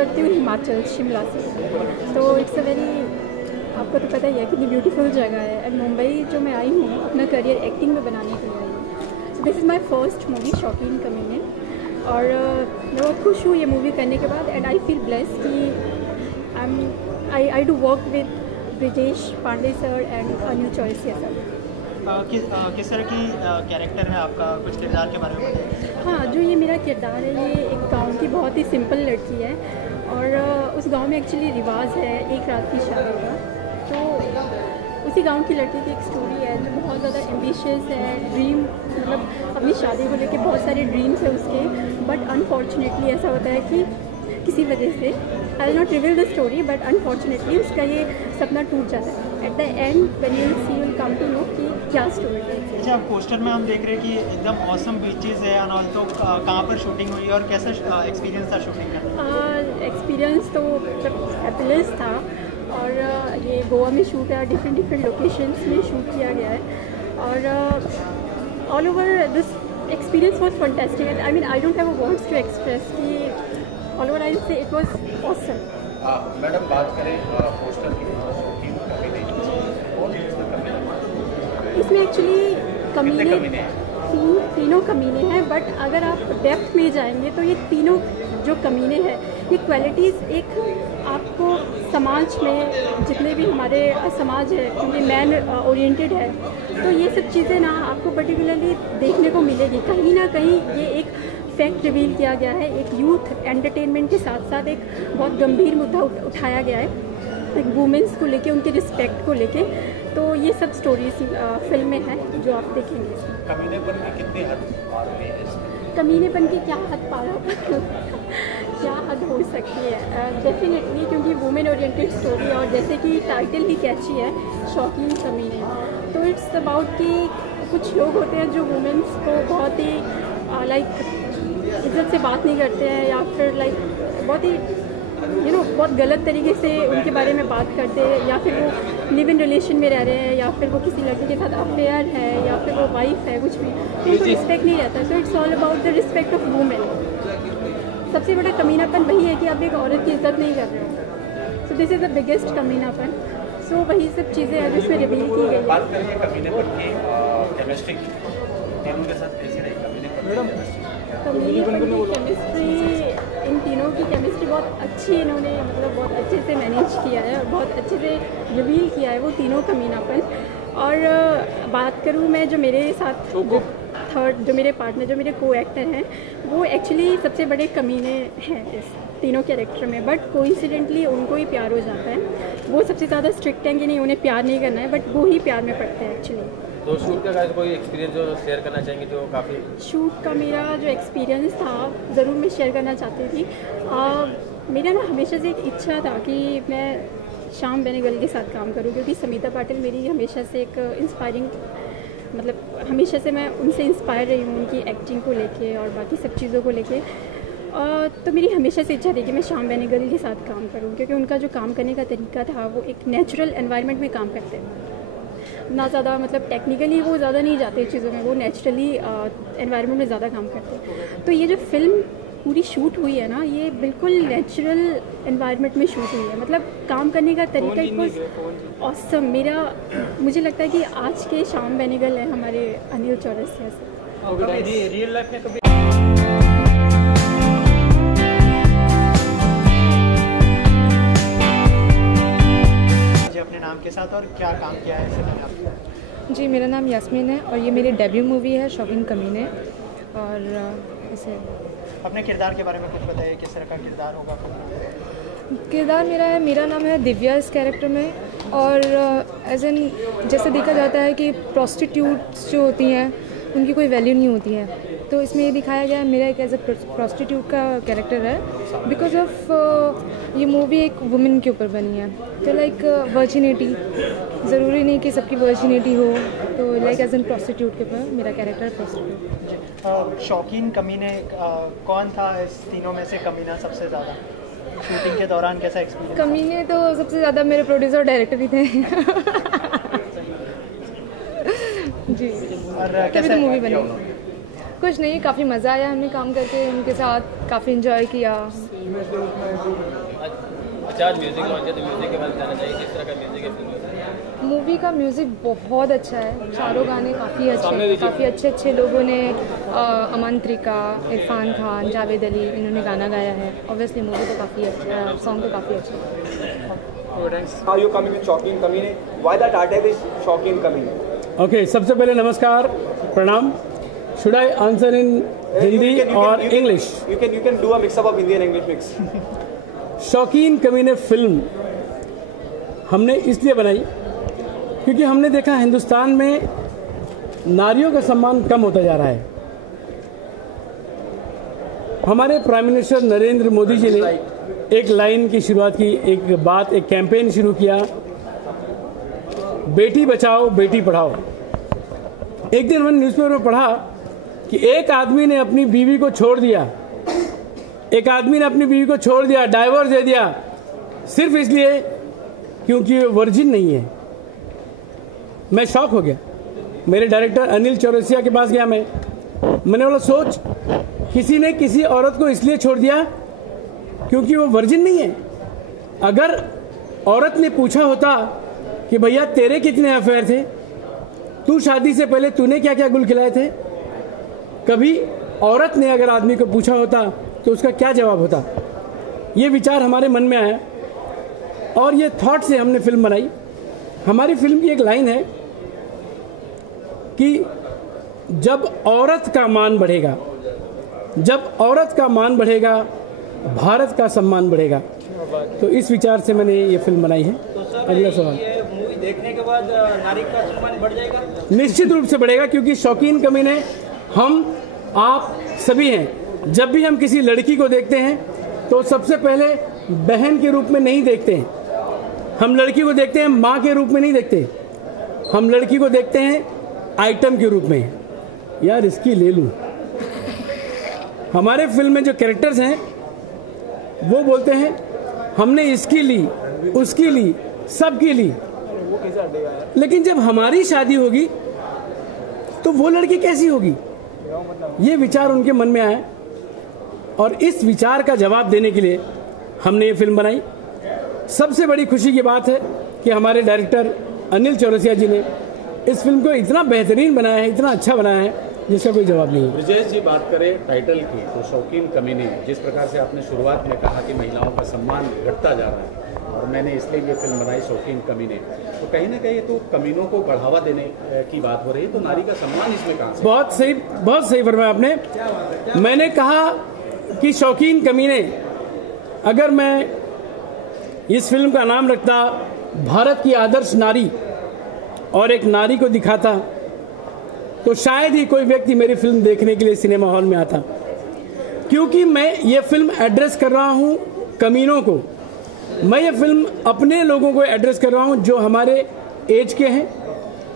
करती हूँ हिमाचल, शिमला से। तो इट्स अ वेरी, आपको तो पता ही है कितनी ब्यूटीफुल जगह है। एंड मुंबई जो मैं आई हूँ अपना करियर एक्टिंग में बनाने के लिए आई हूँ। सो this is my first movie शौकीन कमीने, और मैं बहुत खुश हूँ ये मूवी करने के बाद। एंड आई फील ब्लेस्ड कि I do work with Brijesh Pandey sir and Anil Chaurasia sir. किस तरह की कैरेक्टर है आपका, कुछ किरदार के बारे में बताइए। हाँ, जो ये मेरा किरदार है, ये एक गांव की बहुत ही सिंपल लड़की है, और उस गांव में एक्चुअली रिवाज है एक रात की शादी का। तो उसी गांव की लड़की की एक स्टोरी है जो बहुत ज़्यादा एम्बिशियस है, ड्रीम, मतलब अपनी शादी को लेके बहुत सारे ड्रीम्स है उसके। बट अनफॉर्चुनेटली ऐसा होता है कि किसी वजह से, I will not reveal the story, but unfortunately उसका ये सपना टूट जाता है। At the end when you see you will come to know कि क्या स्टोरी है। अच्छा, पोस्टर में हम देख रहे हैं कि एकदम ऑसम बीचेस है एंड ऑल, तो कहाँ पर शूटिंग हुई और कैसा एक्सपीरियंस था शूटिंग का? एक्सपीरियंस तो हैप्पीनेस था, और ये गोवा में शूट है, डिफरेंट लोकेशंस में शूट किया गया है, और all over this experience was fantastic. I mean I don't have words to express कि all over I say it was awesome. Madam, बात करें पोस्टर की, इसमें एक्चुअली कमीने तीनों कमीने हैं, बट अगर आप डेप्थ में जाएंगे तो ये तीनों जो कमीने हैं, ये क्वालिटीज़ एक आपको समाज में, जितने भी हमारे समाज है क्योंकि मैन ओरिएंटेड है, तो ये सब चीज़ें ना आपको पर्टिकुलरली देखने को मिलेगी। कहीं ना कहीं ये एक फैक्ट रिवील किया गया है, एक यूथ एंटरटेनमेंट के साथ साथ एक बहुत गंभीर मुद्दा उठाया गया है, एक वुमेंस को लेके, उनके रिस्पेक्ट को लेके। तो ये सब स्टोरीज फिल्म में है जो आप देखेंगे। कमीनेपन की कितनी हद पार हुई है इसमें? कमीनेपन की क्या हद पार क्या हद हो सकती है? डेफिनेटली, क्योंकि वुमेन ओरिएंटेड स्टोरी, और जैसे कि टाइटल ही कैची है, शौकीन कमीने, तो इट्स अबाउट कि कुछ लोग होते हैं जो वुमेंस को बहुत ही लाइक इज्जत से बात नहीं करते हैं, या फिर लाइक बहुत ही बहुत गलत तरीके से उनके बारे में बात करते हैं, या फिर वो लिव इन रिलेशन में रह रहे हैं, या फिर वो किसी लड़के के साथ अफेयर है, या फिर वो वाइफ है, कुछ भी, तो उनको रिस्पेक्ट नहीं रहता। So it's all about the respect of women. सबसे बड़ा कमीनापन वही है कि आप एक औरत की इज्जत नहीं कर रहे हो। So this is the biggest कमीनापन। सो वही सब चीज़ें हैं जिसमें रिवील की गई। बात करेंगे कमीनेपन की, केमिस्ट्री तीनों के साथ कैसी रही कमीनेपन की केमिस्ट्री? इन तीनों की केमिस्ट्री बहुत अच्छी, इन्होंने मतलब बहुत अच्छे से मैनेज किया है और बहुत अच्छे से रिवील किया है वो तीनों कमीनापन। और बात करूँ मैं, जो मेरे साथ जो मेरे पार्टनर, जो मेरे को एक्टर हैं, वो एक्चुअली सबसे बड़े कमीने हैं इस तीनों कैरेक्टर में, बट कोइंसिडेंटली उनको ही प्यार हो जाता है। वो सबसे ज़्यादा स्ट्रिक्ट हैं कि नहीं, उन्हें प्यार नहीं करना है, बट वो ही प्यार में पड़ते हैं एक्चुअली। तो शूट का कोई एक्सपीरियंस जो शेयर करना चाहेंगे, जो काफ़ी? शूट का मेरा जो एक्सपीरियंस था ज़रूर मैं शेयर करना चाहती थी। मेरा ना हमेशा से एक इच्छा था कि मैं श्याम बेनेगल के साथ काम करूं, क्योंकि समीता पाटिल मेरी हमेशा से एक इंस्पायरिंग, मतलब हमेशा से मैं उनसे इंस्पायर रही हूँ, उनकी एक्टिंग को लेके और बाकी सब चीज़ों को लेके। तो मेरी हमेशा से इच्छा थी कि मैं श्याम बेनेगल के साथ काम करूँ, क्योंकि उनका जो काम करने का तरीका था वो एक नेचुरल एनवायरनमेंट में काम करते हैं, ना ज़्यादा मतलब टेक्निकली वो ज़्यादा नहीं जाते चीज़ों में, वो नेचुरली एनवायरनमेंट में ज़्यादा काम करते हैं। तो ये जो फिल्म पूरी शूट हुई है ना, ये बिल्कुल नेचुरल एनवायरनमेंट में शूट हुई है, मतलब काम करने का तरीका इट वाज ऑसम। मुझे लगता है कि आज के श्याम बेनेगल है हमारे अनिल चौरसिया से। रियल लाइफ में कभी अपने नाम के साथ और क्या काम किया है इससे पहले आपने? जी, मेरा नाम यास्मीन है और ये मेरी डेब्यू मूवी है शौकीन कमीने। और इसे अपने किरदार के बारे में कुछ बताइए, किस तरह का किरदार होगा? किरदार मेरा नाम है दिव्या इस कैरेक्टर में, और एज एन जैसे देखा जाता है कि प्रोस्टिट्यूट्स जो होती हैं उनकी कोई वैल्यू नहीं होती है, तो इसमें ये दिखाया गया है मेरा एक एज ए प्रोस्टिट्यूट का कैरेक्टर है। बिकॉज ऑफ ये मूवी एक वुमेन के ऊपर बनी है, तो लाइक वर्जिनिटी, ज़रूरी नहीं कि सबकी वर्जिनिटी हो, तो लाइक एज एन प्रोस्टिट्यूट के ऊपर मेरा कैरेक्टर है प्रोस्टिट्यूट। शौकीन कमीने कौन था इस तीनों में से कमीना सबसे ज़्यादा? शूटिंग के दौरान कैसा एक्सपीरियंस? कमीने तो सबसे ज़्यादा मेरे प्रोड्यूसर डायरेक्टर ही थे। जी, और तभी कैसा तो मूवी बनी। कुछ नहीं, काफ़ी मज़ा आया हमें काम करके, उनके साथ काफ़ी इन्जॉय किया। अच्छा, आज म्यूजिक लॉन्च है तो म्यूजिक के बारे में जानना चाहिए, किस तरह का म्यूजिक है फिल्म में? मूवी का म्यूज़िक बहुत अच्छा है, चारों गाने काफ़ी अच्छे लोगों ने, अमन त्रिका, इरफान खान, जावेद अली, इन्होंने गाना गाया है। ऑब्वियसली मूवी तो काफ़ी अच्छा, सॉन्ग तो काफ़ी अच्छा है। How you coming with Shaukin Kamine? Why that artist is Shaukin Kamine? Okay, सबसे पहले नमस्कार, प्रणाम। Should I answer in Hindi or English? You can do a mix up of Hindi and English mix. शौकीन कमीने film हमने इसलिए बनाई क्योंकि हमने देखा हिंदुस्तान में नारियों का सम्मान कम होता जा रहा है। हमारे प्राइम मिनिस्टर नरेंद्र मोदी जी ने एक लाइन की शुरुआत की, एक कैंपेन शुरू किया, बेटी बचाओ बेटी पढ़ाओ। एक दिन मैंने न्यूज़पेपर में पढ़ा कि एक आदमी ने अपनी बीवी को छोड़ दिया, डाइवोर्स दे दिया, सिर्फ इसलिए क्योंकि वो वर्जिन नहीं है। मैं शॉक हो गया। मेरे डायरेक्टर अनिल चौरसिया के पास गया, मैंने बोला सोच, किसी ने किसी औरत को इसलिए छोड़ दिया क्योंकि वो वर्जिन नहीं है। अगर औरत ने पूछा होता कि भैया तेरे कितने अफेयर थे, तू शादी से पहले तूने क्या क्या गुल खिलाए थे, कभी औरत ने अगर आदमी को पूछा होता तो उसका क्या जवाब होता। ये विचार हमारे मन में आया और ये थॉट से हमने फिल्म बनाई। हमारी फिल्म की एक लाइन है कि जब औरत का मान बढ़ेगा, भारत का सम्मान बढ़ेगा। तो इस विचार से मैंने ये फिल्म बनाई है। अगला सवाल। ये मूवी देखने के बाद नारी का सम्मान बढ़ जाएगा? निश्चित रूप से बढ़ेगा, क्योंकि शौकीन कमीने हम आप सभी हैं। जब भी हम किसी लड़की को देखते हैं तो सबसे पहले बहन के रूप में नहीं देखते हैं, हम लड़की को देखते हैं माँ के रूप में नहीं देखते, हम लड़की को देखते हैं आइटम के रूप में। यार इसकी ले लूं। हमारे फिल्म में जो कैरेक्टर्स हैं वो बोलते हैं हमने इसकी ली, उसकी ली, सबकी ली, लेकिन जब हमारी शादी होगी तो वो लड़की कैसी होगी। ये विचार उनके मन में आया और इस विचार का जवाब देने के लिए हमने ये फिल्म बनाई। सबसे बड़ी खुशी की बात है कि हमारे डायरेक्टर अनिल चौरसिया जी ने इस फिल्म को इतना बेहतरीन बनाया है, इतना अच्छा बनाया है, जिसका कोई जवाब नहीं है। ब्रिजेश जी, बात करें टाइटल की तो शौकीन कमीने, जिस प्रकार से आपने शुरुआत में कहा कि महिलाओं का सम्मान घटता जा रहा है और मैंने इसलिए ये फिल्म बनाई शौकीन कमीने, तो कहीं ना कहीं तो कमीनों को बढ़ावा देने की बात हो रही है, तो नारी का सम्मान इसमें कहाँ से? बहुत सही फरमाया आपने। मैंने कहा कि शौकीन कमीने, अगर मैं इस फिल्म का नाम रखता भारत की आदर्श नारी और एक नारी को दिखाता, तो शायद ही कोई व्यक्ति मेरी फिल्म देखने के लिए सिनेमा हॉल में आता। क्योंकि मैं ये फिल्म एड्रेस कर रहा हूँ कमीनों को, मैं ये फिल्म अपने लोगों को एड्रेस कर रहा हूँ जो हमारे एज के हैं,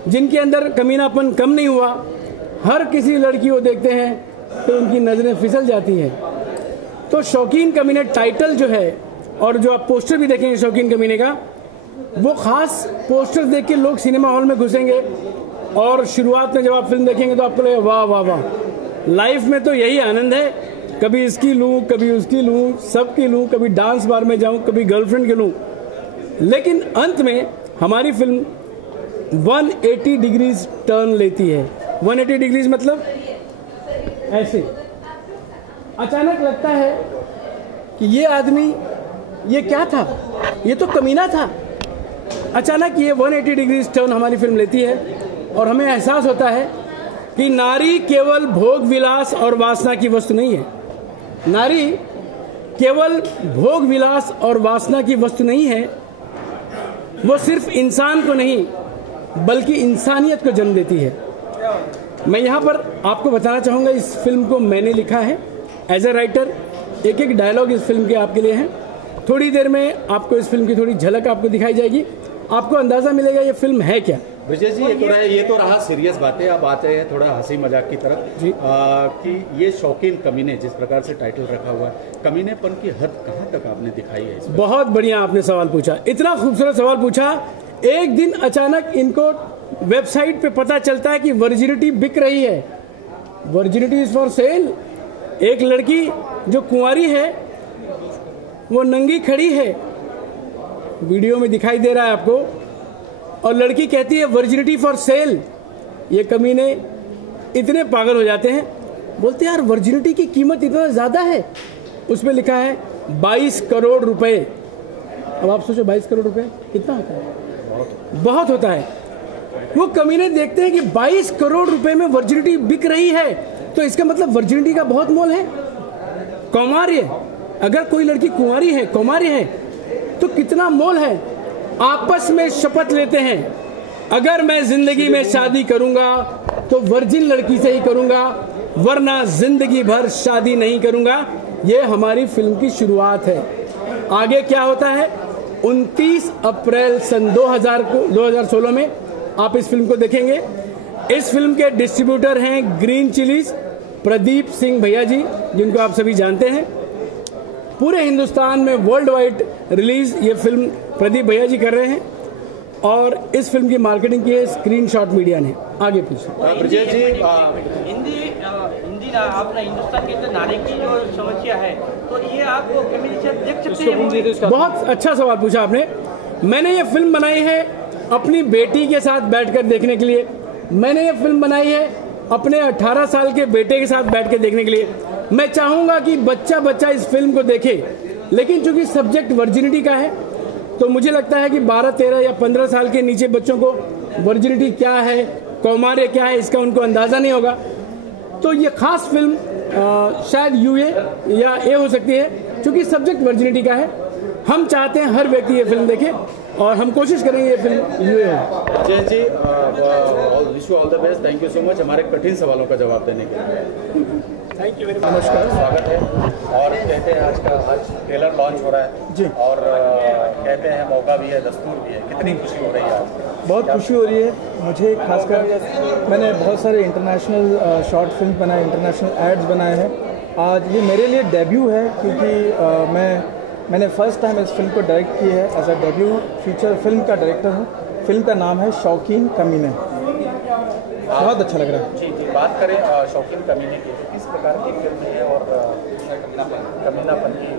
जिनके अंदर कमीनापन कम नहीं हुआ। हर किसी लड़की को देखते हैं तो उनकी नज़रें फिसल जाती हैं। तो शौकीन कमीने टाइटल जो है और जो आप पोस्टर भी देखेंगे शौकीन कमीने का, वो खास पोस्टर देख के लोग सिनेमा हॉल में घुसेंगे और शुरुआत में जब आप फिल्म देखेंगे तो आपको लगेगा वाह वाह वाह, लाइफ में तो यही आनंद है, कभी इसकी लूँ, कभी उसकी लूँ, सबकी लूँ, कभी डांस बार में जाऊँ, कभी गर्लफ्रेंड के लूँ। लेकिन अंत में हमारी फिल्म 180 डिग्रीज टर्न लेती है। 180 डिग्रीज मतलब ऐसे, अचानक लगता है कि ये आदमी, ये क्या था, ये तो कमीना था। अचानक ये 180 डिग्रीज टर्न हमारी फिल्म लेती है और हमें एहसास होता है कि नारी केवल भोग विलास और वासना की वस्तु नहीं है। नारी केवल भोग विलास और वासना की वस्तु नहीं है, वो सिर्फ इंसान को नहीं बल्कि इंसानियत को जन्म देती है। मैं यहाँ पर आपको बताना चाहूँगा, इस फिल्म को मैंने लिखा है एज ए राइटर। एक एक डायलॉग इस फिल्म के आपके लिए है। थोड़ी देर में आपको इस फिल्म की थोड़ी झलक आपको दिखाई जाएगी, आपको अंदाजा मिलेगा ये फिल्म है क्या। विजय जी, ये तो रहा सीरियस बातें, अब आते हैं थोड़ा हंसी मजाक की तरफ जी। कि ये शौकीन कमीने, जिस प्रकार से टाइटल रखा हुआ है, कमीनेपन की हद कहाँ तक आपने दिखाई है? बहुत बढ़िया आपने सवाल पूछा, इतना खूबसूरत सवाल पूछा। एक दिन अचानक इनको वेबसाइट पे पता चलता है कि वर्जिनिटी बिक रही है। Virginity is for sale. एक लड़की जो कुंवारी है वो नंगी खड़ी है, वीडियो में दिखाई दे रहा है आपको, और लड़की कहती है वर्जिनिटी फॉर सेल। ये कमीने इतने पागल हो जाते हैं, बोलते हैं यार वर्जिनिटी की कीमत इतना ज़्यादा है। उसमें लिखा है 22 करोड़ रुपए। अब आप सोचो 22 करोड़ रुपए कितना होता है? बहुत होता है। वो कमीने देखते हैं कि 22 करोड़ रुपए में वर्जिनिटी बिक रही है, तो इसका मतलब वर्जिनिटी का बहुत मोल है। कौमार्य, अगर कोई लड़की कुंवारी है, कौमार्य है, तो कितना मोल है। आपस में शपथ लेते हैं, अगर मैं जिंदगी में शादी करूंगा तो वर्जिन लड़की से ही करूंगा, वरना जिंदगी भर शादी नहीं करूंगा। ये हमारी फिल्म की शुरुआत है। आगे क्या होता है? 29 अप्रैल सन 2016 में आप इस फिल्म को देखेंगे। इस फिल्म के डिस्ट्रीब्यूटर हैं ग्रीन चिलीज, प्रदीप सिंह भैया जी, जिनको आप सभी जानते हैं। पूरे हिंदुस्तान में वर्ल्ड वाइड रिलीज ये फिल्म प्रदीप भैया जी कर रहे हैं, और इस फिल्म की मार्केटिंग की है स्क्रीनशॉट मीडिया ने। आगे पूछिए। ब्रजेश जी, हिंदी अपना हिंदुस्तान के अंदर नारी की जो समस्या है, तो ये आप कम्युनिटी से देख सकते हैं। बहुत अच्छा सवाल पूछा आपने। मैंने ये फिल्म बनाई है अपनी बेटी के साथ बैठकर देखने के लिए। मैंने ये फिल्म बनाई है अपने 18 साल के बेटे के साथ बैठ के देखने के लिए। मैं चाहूंगा कि बच्चा इस फिल्म को देखे, लेकिन चूंकि सब्जेक्ट वर्जिनिटी का है, तो मुझे लगता है कि 12, 13 या 15 साल के नीचे बच्चों को वर्जिनिटी क्या है, कौमार्य क्या है, इसका उनको अंदाजा नहीं होगा। तो ये खास फिल्म शायद यूए या ए हो सकती है, क्योंकि सब्जेक्ट वर्जिनिटी का है। हम चाहते हैं हर व्यक्ति ये फिल्म देखे, और हम कोशिश करेंगे ये फिल्म यूए हो। Jay ji, wish you all the best. Thank you so much हमारे कठिन सवालों का जवाब देने के लिए। Thank you very much. नमस्कार, स्वागत है। और कहते हैं आज ट्रेलर लॉन्च हो रहा है जी, और कहते हैं मौका भी है, दस्तूर भी है। कितनी खुशी हो रही है आज? बहुत खुशी हो रही है मुझे। खासकर मैंने बहुत सारे इंटरनेशनल शॉर्ट फिल्म बनाए, इंटरनेशनल एड्स बनाए हैं। आज ये मेरे लिए डेब्यू है, क्योंकि मैंने फर्स्ट टाइम इस फिल्म को डायरेक्ट की है। As a debut feature film का डायरेक्टर हूँ। फिल्म का नाम है शौकीन कमीने। बहुत अच्छा लग रहा है। जी, बात करें शौकीन कमीने की, किस प्रकार की फिल्म है और कमीनापन की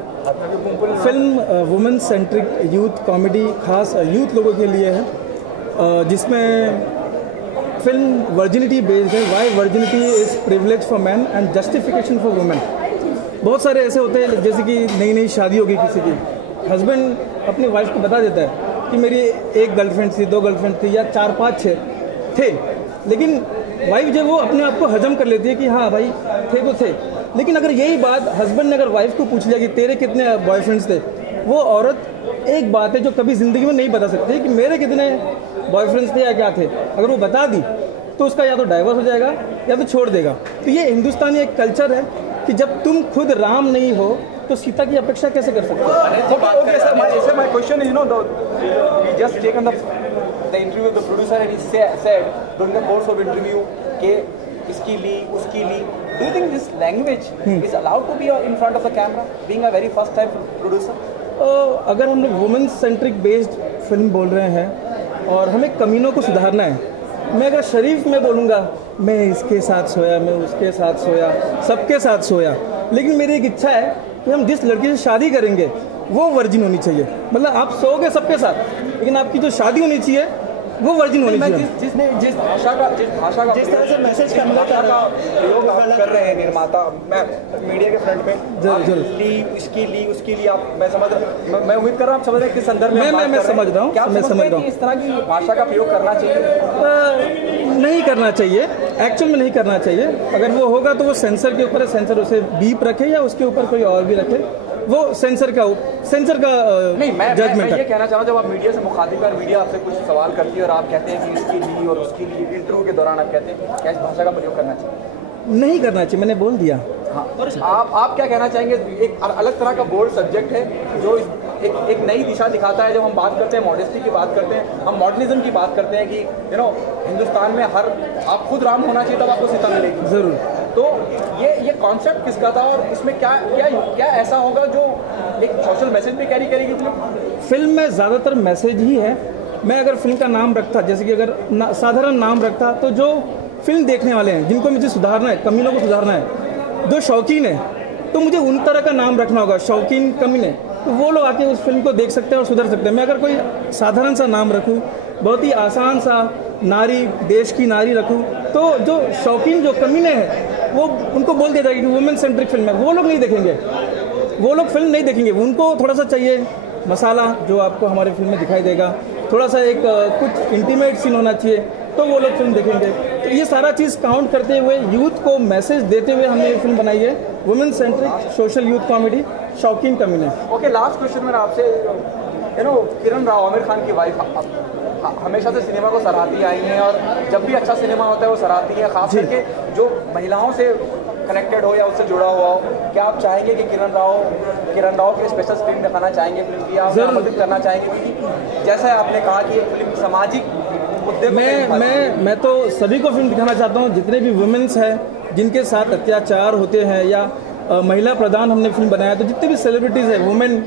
film women centric youth comedy, खास यूथ लोगों के लिए है, जिसमें फिल्म वर्जिनिटी बेस्ड है। Why virginity is privilege for man and justification for women. बहुत सारे ऐसे होते हैं, जैसे कि नई शादी होगी किसी की, हस्बैंड अपनी वाइफ को बता देता है कि मेरी एक गर्लफ्रेंड थी, 2 गर्लफ्रेंड थी, या 4, 5, 6 थे, लेकिन वाइफ जब वो अपने आप को हजम कर लेती है कि हाँ भाई थे तो थे। लेकिन अगर यही बात हस्बैंड ने अगर वाइफ को पूछ लिया कि तेरे कितने बॉयफ्रेंड्स थे, वो औरत एक बात है जो कभी ज़िंदगी में नहीं बता सकती कि मेरे कितने बॉयफ्रेंड्स थे या क्या थे। अगर वो बता दी तो उसका या तो डाइवोर्स हो जाएगा या तो छोड़ देगा। तो ये हिंदुस्तानी एक कल्चर है कि जब तुम खुद राम नहीं हो तो सीता की अपेक्षा कैसे कर सकते हो? Okay, sir, my question is, we just taken the interview with the producer and he said during the course of interview कि इसकी ली, उसकी ली. Do you think this language is allowed to be in front of the camera, being a very first time producer? अगर हम लोग women centric based film बोल रहे हैं और हमें कमीनों को सुधारना है, मैं अगर शरीफ में बोलूँगा मैं इसके साथ सोया, मैं उसके साथ सोया, सबके साथ सोया, लेकिन मेरी एक इच्छा है कि हम जिस लड़की से शादी करेंगे वो वर्जिन होनी चाहिए। मतलब आप सोओगे सबके साथ, लेकिन आपकी जो शादी होनी चाहिए वो वर्जिन होनी चाहिए। जिस भाषा का जिस तरह से मैसेज कन्वे प्रयोग कर रहे हैं निर्माता, मैं मीडिया के फ्रंट में जरूर ली, इसकी ली, उसकी ली, आप मैं समझ मैं उम्मीद कर रहा हूँ आप समझ रहे हैं किस संदर्भ में मैं समझ रहा हूँ। क्या मैं समझ रहा हूँ इस तरह की भाषा का प्रयोग करना चाहिए? नहीं करना चाहिए, एक्चुअल में नहीं करना चाहिए। अगर वो होगा तो वो सेंसर के ऊपर है, सेंसर उसे बीप रखे या उसके ऊपर कोई और भी रखे, वो सेंसर का नहीं। मैं जजमेंट ये कहना चाह रहा हूँ, जब आप मीडिया से मुखातिब और मीडिया आपसे कुछ सवाल करती है और आप कहते हैं कि इसकी ली और उसकी ली, इंटरव्यू के दौरान आप कहते हैं क्या इस भाषा का प्रयोग करना चाहिए? नहीं करना चाहिए, मैंने बोल दिया। हाँ, आप क्या कहना चाहेंगे? एक अलग तरह का बोल्ड सब्जेक्ट है जो एक नई दिशा दिखाता है। जब हम बात करते हैं मॉडेस्टी की बात करते हैं, हम मॉडर्निज्म की बात करते हैं कि हिंदुस्तान में हर आप खुद राम होना चाहिए तब आपको सीता मिलेगी। जरूर। तो ये कॉन्सेप्ट किसका था और इसमें क्या ऐसा होगा जो एक सोशल मैसेज भी कैरी करेगी फिल्म में? ज़्यादातर मैसेज ही है। मैं अगर फिल्म का नाम रखता, जैसे कि अगर साधारण नाम रखता, तो जो फिल्म देखने वाले हैं, जिनको मुझे सुधारना है, कमीनों को सुधारना है, जो शौकीन है, तो मुझे उन तरह का नाम रखना होगा, शौकीन कमीने, तो वो लोग आके उस फिल्म को देख सकते हैं और सुधर सकते हैं। मैं अगर कोई साधारण सा नाम रखूँ, बहुत ही आसान सा नारी, देश की नारी रखूँ, तो जो शौकीन जो कमीने हैं वो उनको बोल दिया जाएगा कि वुमेन सेंट्रिक फिल्म है, वो लोग नहीं देखेंगे, वो लोग फिल्म नहीं देखेंगे। उनको थोड़ा सा चाहिए मसाला, जो आपको हमारे फिल्म में दिखाई देगा, थोड़ा सा एक कुछ इंटीमेट सीन होना चाहिए, तो वो लोग फिल्म देखेंगे। तो ये सारा चीज़ काउंट करते हुए, यूथ को मैसेज देते हुए हमने ये फिल्म बनाई है, women centric social youth comedy शौकीन कमीने। ओके, लास्ट क्वेश्चन मेरा आपसे, किरण राव आमिर खान की वाइफ हमेशा से सिनेमा को सराहती आई हैं और जब भी अच्छा सिनेमा होता है वो सराहती है, खास करके जो महिलाओं से कनेक्टेड हो या उससे जुड़ा हुआ हो। क्या आप चाहेंगे कि किरण राव के स्पेशल स्क्रीन दिखाना चाहेंगे फिल्म की, आप मदद करना चाहेंगे? क्योंकि जैसा आपने कहा कि एक फिल्म सामाजिक मुद्दे मैं तो सभी को फिल्म दिखाना चाहता हूँ, जितने भी वुमेन्स हैं जिनके साथ अत्याचार होते हैं, या महिला प्रधान हमने फिल्म बनाया, तो जितने भी सेलिब्रिटीज़ हैं, वुमेन,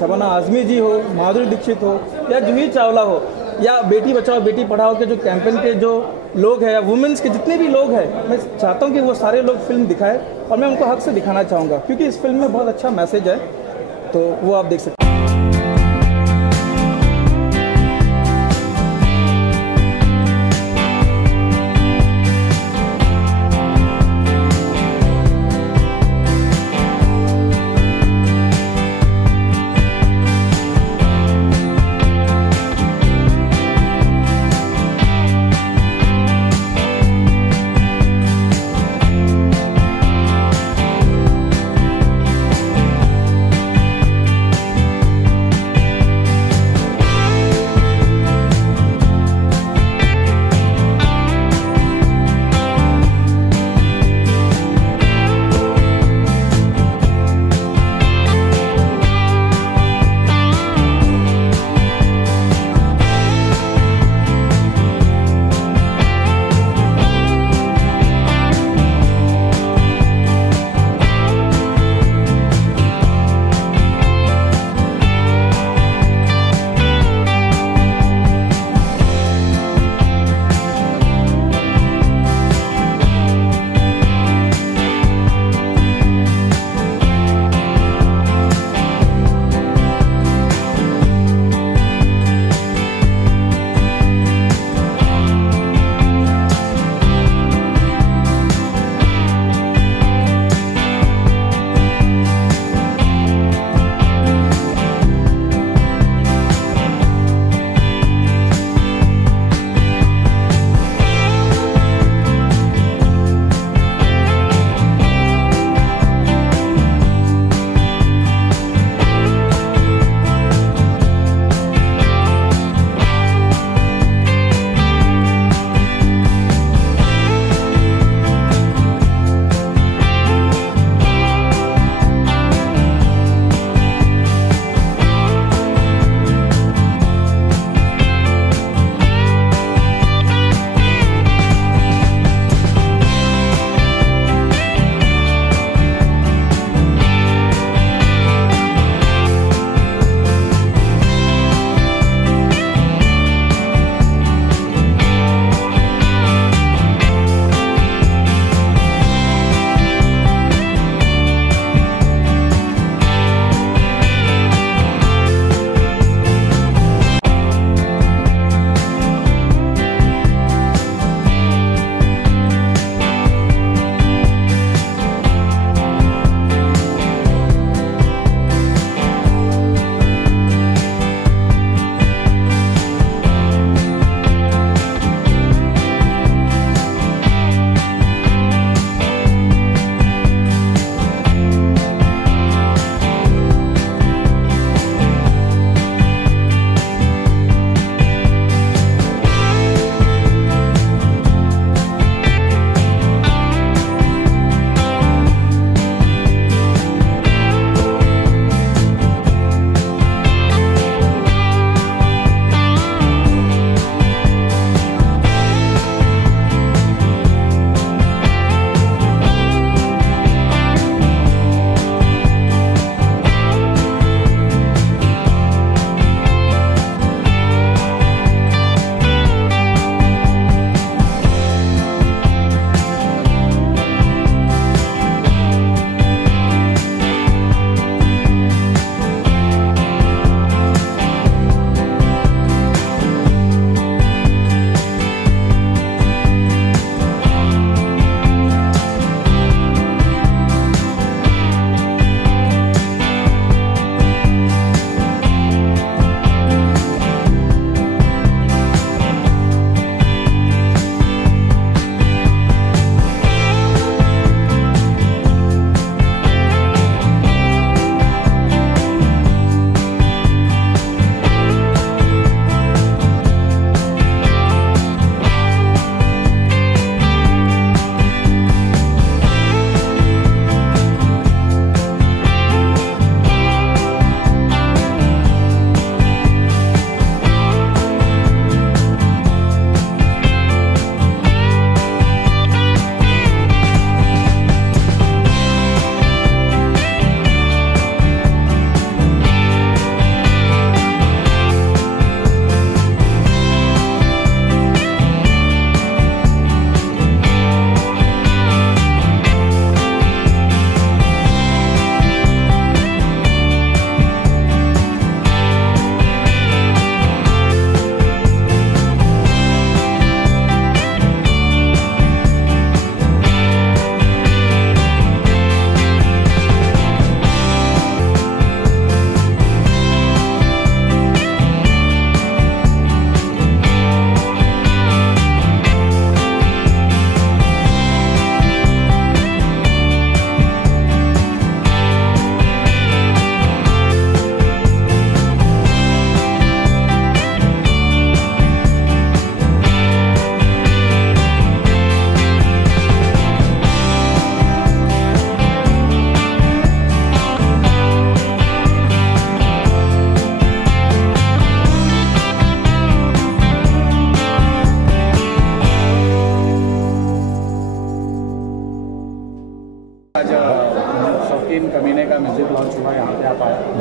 शबाना आजमी जी हो, माधुरी दीक्षित हो, या जूही चावला हो, या बेटी बचाओ बेटी पढ़ाओ के जो कैंपेन के जो लोग हैं, या वुमेन्स के जितने भी लोग हैं, मैं चाहता हूँ कि वो सारे लोग फिल्म दिखाएं, और मैं उनको हक से दिखाना चाहूँगा, क्योंकि इस फिल्म में बहुत अच्छा मैसेज है, तो वो आप देख सकते हैं।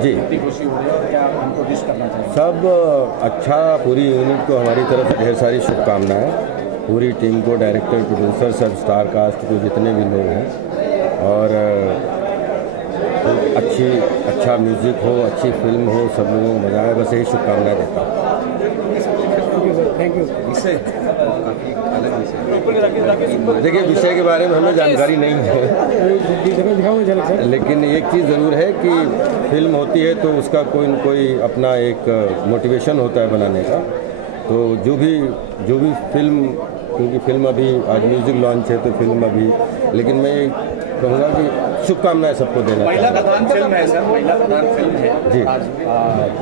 जी, कितनी खुशी हो रही है और क्या हमको विश करना चाहिए? सब अच्छा, पूरी यूनिट को हमारी तरफ से ढेर सारी शुभकामनाएं, पूरी टीम को, डायरेक्टर, प्रोड्यूसर, सब स्टार कास्ट को, जितने भी लोग हैं, और अच्छा म्यूज़िक हो, अच्छी फिल्म हो, सब लोगों को मजा आए, बस यही शुभकामनाएं देता हूँ। Thank you. विषय देखिए, विषय के बारे में हमें जानकारी नहीं है, लेकिन एक चीज़ ज़रूर है कि फिल्म होती है तो उसका कोई न कोई अपना एक मोटिवेशन होता है बनाने का। तो जो भी फिल्म, क्योंकि फिल्म अभी आज म्यूज़िक लॉन्च है तो फिल्म अभी, लेकिन मैं कहूँगा कि शुभकामनाएं सबको देना। महिला प्रधान फिल्म है सर, महिला प्रधान फिल्म है जी। आज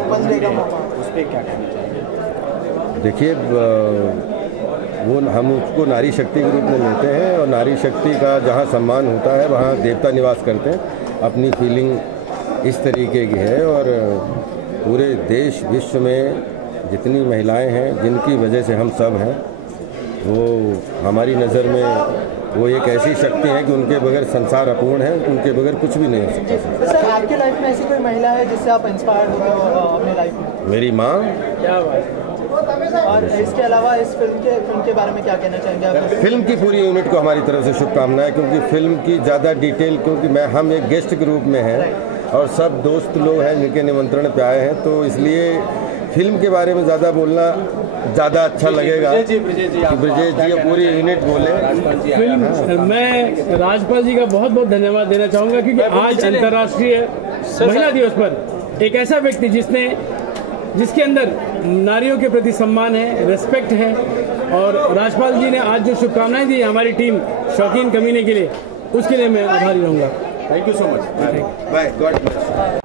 उस पर क्या कहना चाहिए? देखिए, वो हम उसको नारी शक्ति के रूप में लेते हैं, और नारी शक्ति का जहाँ सम्मान होता है वहाँ देवता निवास करते हैं। अपनी फीलिंग इस तरीके की है, और पूरे देश विश्व में जितनी महिलाएं हैं जिनकी वजह से हम सब हैं, वो हमारी नज़र में वो एक ऐसी शक्ति है कि उनके बगैर संसार अपूर्ण है, उनके बगैर कुछ भी नहीं हो सकता। सर, आपकी लाइफ में ऐसी कोई महिला है जिससे आप इंस्पायर होते हो अपने लाइफ में? मेरी माँ। क्या बात। और इसके अलावा इस फिल्म के बारे में क्या कहना चाहेंगे आप? फिल्म की पूरी यूनिट को हमारी तरफ से शुभकामनाएं, क्योंकि फिल्म की ज़्यादा डिटेल, क्योंकि हम एक गेस्ट के रूप में हैं और सब दोस्त लोग हैं जिनके निमंत्रण पे आए हैं, तो इसलिए फिल्म के बारे में ज़्यादा बोलना ज़्यादा अच्छा लगेगा कि ब्रजेश जी पूरी यूनिट बोले। फिल्म मैं राजपाल जी का बहुत बहुत धन्यवाद देना चाहूँगा, क्योंकि आज अंतर्राष्ट्रीय महिला दिवस पर एक ऐसा व्यक्ति जिसके अंदर नारियों के प्रति सम्मान है, रेस्पेक्ट है, और राजपाल जी ने आज जो शुभकामनाएं दी हमारी टीम शौकीन कमीने के लिए, उसके लिए मैं आभारी रहूँगा। Thank you so much. Bye, God bless.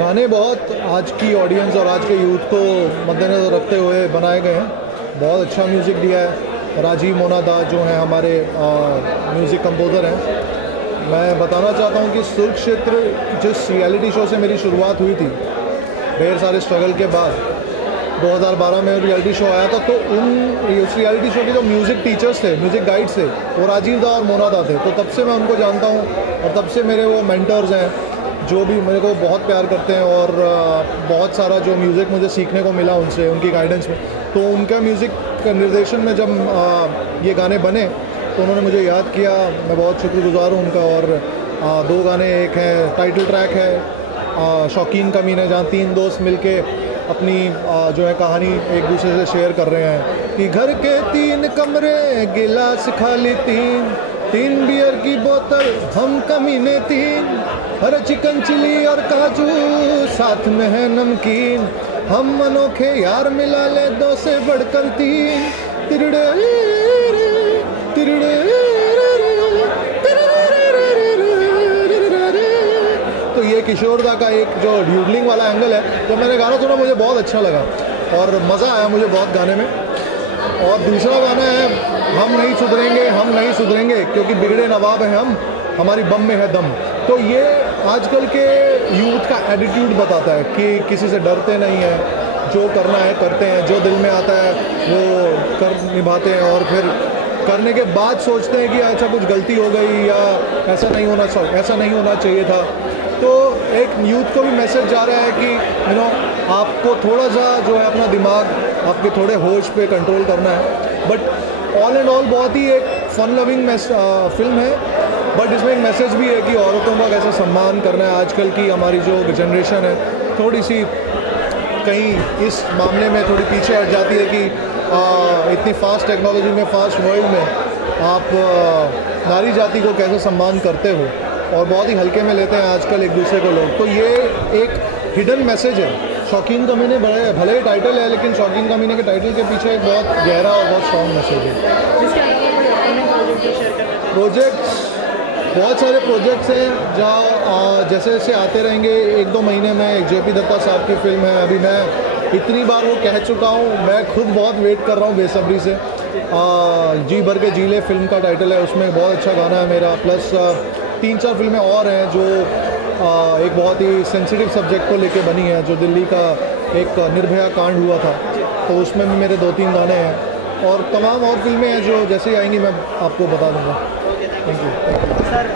गाने बहुत आज की ऑडियंस और आज के यूथ को मद्देनज़र रखते हुए बनाए गए हैं। बहुत अच्छा म्यूज़िक दिया है राजीव मोनादा जो हैं हमारे म्यूज़िक कंपोज़र हैं। मैं बताना चाहता हूँ कि सुरक्षेत्र जिस रियलिटी शो से मेरी शुरुआत हुई थी ढेर सारे स्ट्रगल के बाद 2012 में रियलिटी शो आया था, तो उस रियलिटी शो के जो म्यूज़िक टीचर्स थे, म्यूज़िक गाइड्स थे, वो राजीव दा और मोनादा थे। तो तब से मैं उनको जानता हूँ और तब से मेरे वो मेंटर्स हैं जो भी मेरे को बहुत प्यार करते हैं, और बहुत सारा जो म्यूज़िक मुझे सीखने को मिला उनसे, उनकी गाइडेंस में। तो उनका म्यूज़िक का निर्देशन में जब ये गाने बने तो उन्होंने मुझे याद किया, मैं बहुत शुक्रगुजार हूँ उनका। और 2 गाने, एक है टाइटल ट्रैक है शौकीन कमीने, जहाँ 3 दोस्त मिलके अपनी जो है कहानी एक दूसरे से शेयर कर रहे हैं कि घर के 3 कमरे, गिलास खाली 3 बियर की बोतल, हम कमीने 3, हर चिकन चिली और काजू, साथ में है नमकीन, हम अनोखे यार मिला ले 2 से बढ़कर 3, तिरड़े तिरड़े। तो ये किशोरदा का एक जो ड्यूडलिंग वाला एंगल है, जब मैंने गाना सुना मुझे बहुत अच्छा लगा और मज़ा आया मुझे बहुत गाने में। और दूसरा गाना है हम नहीं सुधरेंगे, हम नहीं सुधरेंगे, क्योंकि बिगड़े नवाब हैं हम, हमारी बम में है दम। तो ये आजकल के यूथ का एटीट्यूड बताता है कि किसी से डरते नहीं हैं, जो करना है करते हैं, जो दिल में आता है वो कर निभाते हैं और फिर करने के बाद सोचते हैं कि अच्छा कुछ गलती हो गई या ऐसा नहीं होना चाहिए था। तो एक यूथ को भी मैसेज जा रहा है कि आपको थोड़ा सा जो है अपना दिमाग आपके थोड़े होश पे कंट्रोल करना है। बट ऑल एंड ऑल बहुत ही एक फन लविंग फिल्म है, बट इसमें एक मैसेज भी है कि औरतों का कैसे सम्मान करना है। आजकल की हमारी जो जनरेशन है थोड़ी सी कहीं इस मामले में थोड़ी पीछे हट जाती है कि इतनी फास्ट टेक्नोलॉजी में, फास्ट वर्ल्ड में आप नारी जाति को कैसे सम्मान करते हो और बहुत ही हल्के में लेते हैं आजकल एक दूसरे को लोग। तो ये एक हिडन मैसेज है। शौकीन कमीने भले ही टाइटल है, लेकिन शौकीन कमीने के टाइटल के पीछे एक बहुत गहरा और बहुत स्ट्रॉन्ग मैसेज है। प्रोजेक्ट्स बहुत सारे प्रोजेक्ट्स हैं जहाँ जैसे जैसे आते रहेंगे। 1-2 महीने में एक JP दत्ता साहब की फिल्म है, अभी मैं इतनी बार वो कह चुका हूँ, मैं खुद बहुत वेट कर रहा हूँ बेसब्री से। जी भर के जीले फिल्म का टाइटल है, उसमें बहुत अच्छा गाना है मेरा। प्लस 3-4 फिल्में और हैं जो एक बहुत ही सेंसिटिव सब्जेक्ट को लेके बनी है, जो दिल्ली का एक निर्भया कांड हुआ था, तो उसमें भी मेरे 2-3 गाने हैं और तमाम और फिल्में हैं जो जैसे आएंगी मैं आपको बता दूंगा। Thank you. सर